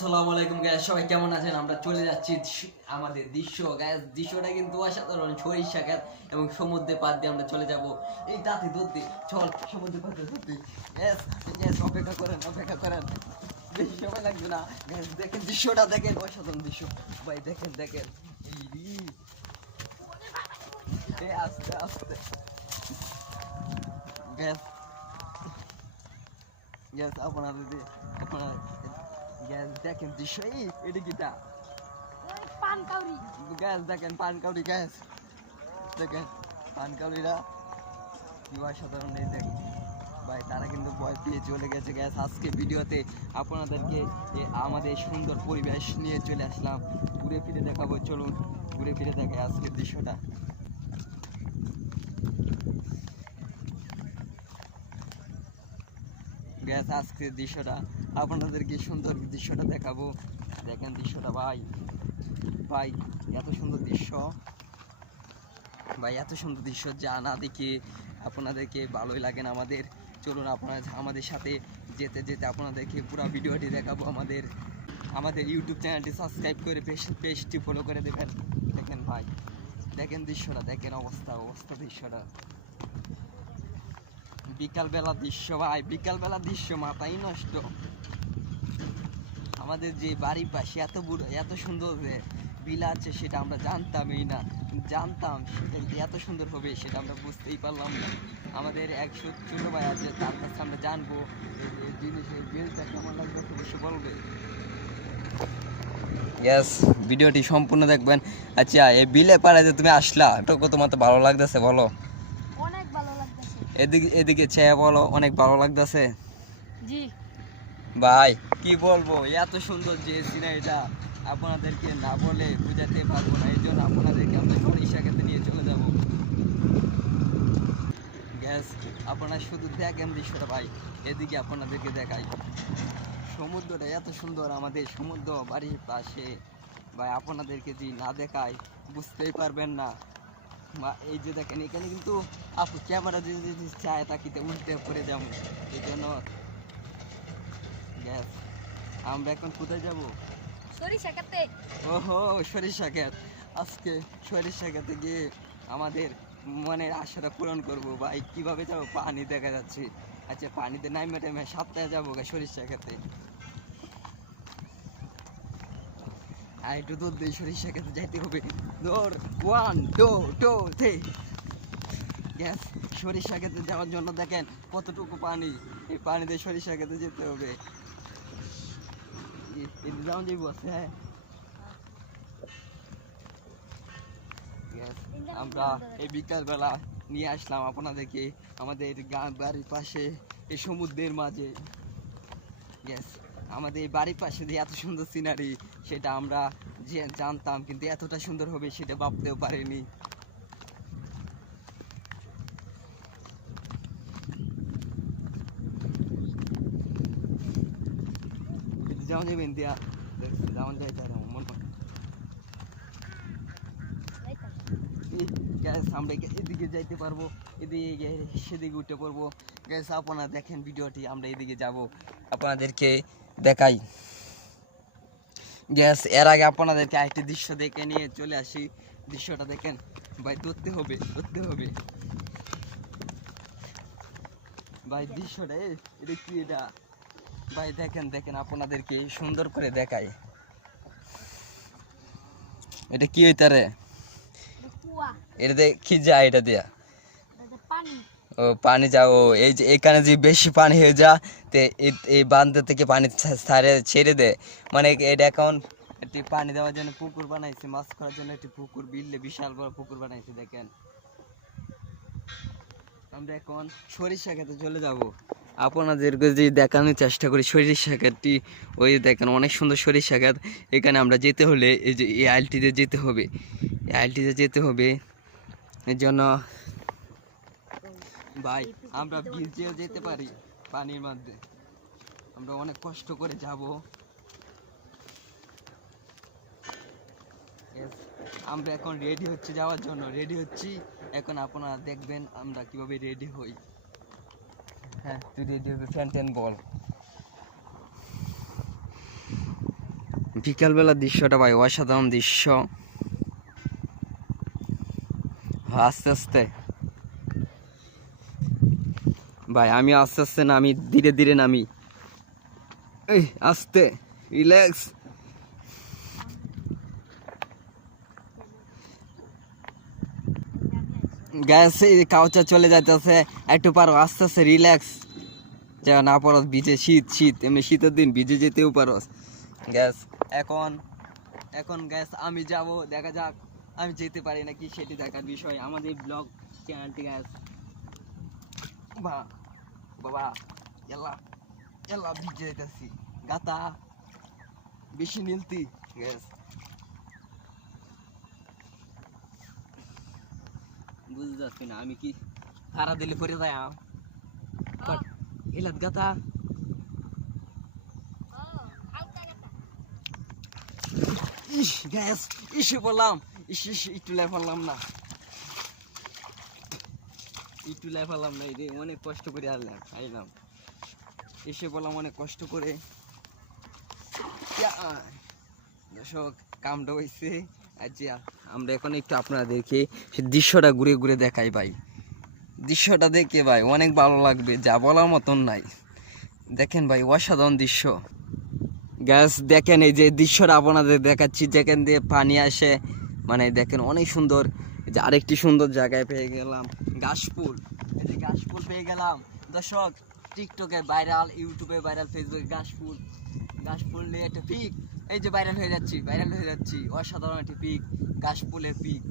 আসসালামু আলাইকুম গাইস, সবাই কেমন আছেন? আমরা চলে যাচ্ছি আমাদের দৃশ্য গাইস। দৃশ্যটা কিন্তু অসাধারণ, সরিষা ক্ষেত এবং সমুদ্রের পাড় দিয়ে আমরা চলে যাব। এই তাতে দৌড়তে চল, সমুদ্রের পাড়ে দৌড়তে। গ্যাস গ্যাস অপেক্ষা করেন, বেশি সময় লাগবে না। গ্যাস দেখেন, দৃশ্যটা দেখেন, অসাধারণ দৃশ্য ভাই। দেখেন এই আস্তে আস্তে গ্যাস গ্যাস আপনারা গ্যাস দেখেন দৃশ্য। এটা কিটা গ্যাস দেখেন, পানকাউরি গ্যাস দেখেন, পানকাউরিরা কি অসাধারণ। এই দেখেন ভাই, তারা কিন্তু ভয় পেয়ে চলে গেছে গ্যাস। আজকে ভিডিওতে আপনাদেরকে আমাদের সুন্দর পরিবেশ নিয়ে চলে আসলাম, ঘুরে ফিরে দেখাবো। চলুন ঘুরে ফিরে দেখে আজকের দৃশ্যটা। গ্যাস আজকের দৃশ্যটা আপনাদেরকে সুন্দর দৃশ্যটা দেখাবো। দেখেন দৃশ্যটা ভাই, এত সুন্দর দৃশ্য ভাই, এত সুন্দর দৃশ্য যা না দেখে আপনাদেরকে ভালোই লাগে না আমাদের। চলুন আপনারা আমাদের সাথে যেতে যেতে আপনাদেরকে পুরো ভিডিওটি দেখাবো। আমাদের ইউটিউব চ্যানেলটি সাবস্ক্রাইব করে পেজটি ফলো করে দেবেন। দেখেন ভাই, দেখেন দৃশ্যটা, দেখেন অবস্থা দৃশ্যটা। বিকালবেলা দৃশ্য ভাই, বিকালবেলা দৃশ্য মাথাই নষ্ট। আমাদের যে বাড়ির পাশে এত সুন্দর যে বিল আছে, সেটা আমরা জানতামই না। সেটা এত সুন্দর হবে সেটা আমরা বুঝতেই পারলাম না। আমাদের এক ছোট ভাই আছে, তার কাছে আমরা জানবো এই জিনিসের বিলটা কেমন লাগবে, অবশ্যই বলবে। ইয়েস, ভিডিওটি সম্পূর্ণ দেখবেন। আচ্ছা, এই বিলে পাড়াতে তুমি আসলা, তোমার তো ভালো লাগতেছে? বলো। অনেক ভালো লাগতেছে। এদিকে চেয়ে বলো, অনেক ভালো লাগতেছে। জি ভাই কি বলবো, এত সুন্দর যে সিনারিটা আপনাদেরকে না বলে বুঝাতে পারবো না। এই জন্য আপনাদেরকে আমরা সরিষা খেতে নিয়ে চলে যাব। গ্যাস আপনারা শুধু দেখেন দৃশ্যটা ভাই, এদিকে আপনাদেরকে দেখাই। সমুদ্রটা এত সুন্দর, আমাদের সমুদ্র বাড়ির পাশে ভাই। আপনাদেরকে যদি না দেখাই বুঝতেই পারবেন না। এই যে দেখেন, এখানে কিন্তু আপু ক্যামেরা যদি চায় তাকিতে উল্টে পড়ে যাবো। এই জন্য গ্যাস আমরা এখন কোথায় যাব? সরিষা খেতে। ওহো, সরিষা ক্ষেত। আজকে সরিষা ক্ষেতে গিয়ে আমাদের মনের আশাটা পূরণ করবো ভাই। কিভাবে যাবো? পানি দেখা যাচ্ছে। আচ্ছা, পানিতে নাইমে টাইমে সপ্তাহে যাবো সরিষা ক্ষেতে। আর একটু দূর দিয়ে সরিষা ক্ষেতে যাইতে হবে। দৌড়, 1 2 2 3। গ্যাস সরিষা ক্ষেতে যাওয়ার জন্য দেখেন কতটুকু পানি। এই পানিতে সরিষা ক্ষেতে যেতে হবে। যাওয়া যাইব আছে। হ্যাঁ, আমরা এই বিকালবেলা নিয়ে আসলাম আপনাদেরকে আমাদের বাড়ির পাশে এই সমুদ্রের মাঝে। গ্যাস আমাদের বাড়ির পাশে যে এত সুন্দর সিনারি, সেটা আমরা জানতাম, কিন্তু এতটা সুন্দর হবে সেটা ভাবতেও পারিনি। যেমন যাবেন দিয়া যেমন যাই তার মন গ্যাস, আমরা এদিকে যাইতে পারবো, এদিকে সেদিকে উঠতে পারবো। গ্যাস আপনারা দেখেন ভিডিওটি, আমরা এদিকে যাব, আপনাদেরকে দেখাই। গ্যাস এর আগে আপনাদেরকে আরেকটি দৃশ্য দেখে নিয়ে চলে আসি। দৃশ্যটা দেখেন ভাই, ধরতে হবে ভাই। দৃশ্যটা এটা কি? এটা ভাই দেখেন আপনাদেরকে সুন্দর করে দেখাই। এটা কি হইতারে? এটা কি যায়? এটা দিয়া ও পানি যাও। এই যে এখানে যে বেশি পানি হয়ে যা, তে এই বাঁধ থেকে পানি ছেড়ে দেয়। মানে এটা এখন একটি পানি দেওয়ার জন্য পুকুর বানাইছে, মাছ খাওয়ার জন্য একটি পুকুর, বিলে বিশাল বড় পুকুর বানাইছে। দেখেন আমরা এখন সরিষা খেতে চলে যাব। আপনাদেরকে যে দেখানোর চেষ্টা করি সরিষা ক্ষেতটি, ওই দেখেন অনেক সুন্দর সরিষা ক্ষেত। এখানে আমরা যেতে হলে এই যে এই আইলটিতে যেতে হবে, এর জন্য ভাই আমরা ভিজেও যেতে পারি পানির মধ্যে। আমরা অনেক কষ্ট করে যাব। আমরা এখন রেডি হচ্ছি যাওয়ার জন্য, এখন আপনারা দেখবেন আমরা কিভাবে রেডি হই। হ্যাঁ, তুই রেডি হবে, ফ্যান বল। বিকালবেলার দৃশ্যটা ভাই অসাধারণ দৃশ্য। আস্তে আস্তে ভাই, আমি আস্তে আস্তে নামি, ধীরে ধীরে নামি। এই আস্তে, রিল্যাক্স। গ্যাস কাউচা চলে যাইতেছে, একটু পারো আস্তে আস্তে রিল্যাক্স, যা না পারো ভিজে, শীত শীত এমনি শীতের দিন ভিজে যেতেও পারো গ্যাস। এখন এখন গ্যাস আমি যাব, দেখা যাক আমি যেতে পারি নাকি, সেটি দেখার বিষয় আমাদের ব্লগ চ্যানেলটি গ্যাস। বাবা এলা এলা ভিজে যেতেছি, গাতা বেশি নীলতি গ্যাস, বুঝতে যাচ্ছি না আমি কি তারা দিলে পরে যায় এলাত গাতা। ইস গ্যাস, ইসে বললাম, ইস ইস একটু লাই ফেললাম না, একটু লাই ফেললাম না, রে অনেক কষ্ট করে আইলাম, এসে বললাম অনেক কষ্ট করে। দর্শক কামটা হয়েছে। আচ্ছা আমরা এখন একটু আপনাদেরকে সে দৃশ্যটা ঘুরে ঘুরে দেখাই ভাই। দৃশ্যটা দেখে ভাই অনেক ভালো লাগবে, যা বলার মতন নাই। দেখেন ভাই অসাধারণ দৃশ্য গ্যাস। দেখেন এই যে দৃশ্যটা আপনাদের দেখাচ্ছি, যেখান দিয়ে পানি আসে, মানে দেখেন অনেক সুন্দর। এই যে আরেকটি সুন্দর জায়গায় পেয়ে গেলাম ঘাসফুল, এই যে ঘাসফুল পেয়ে গেলাম দর্শক। টিকটকে ভাইরাল, ইউটিউবে ভাইরাল, ফেসবুকে ঘাসফুল, ঘাসফুল নিয়ে একটা পিক, এই যে ভাইরাল হয়ে যাচ্ছি, ভাইরাল হয়ে যাচ্ছি। অসাধারণ একটি পিক, ঘাসফুলের পিক।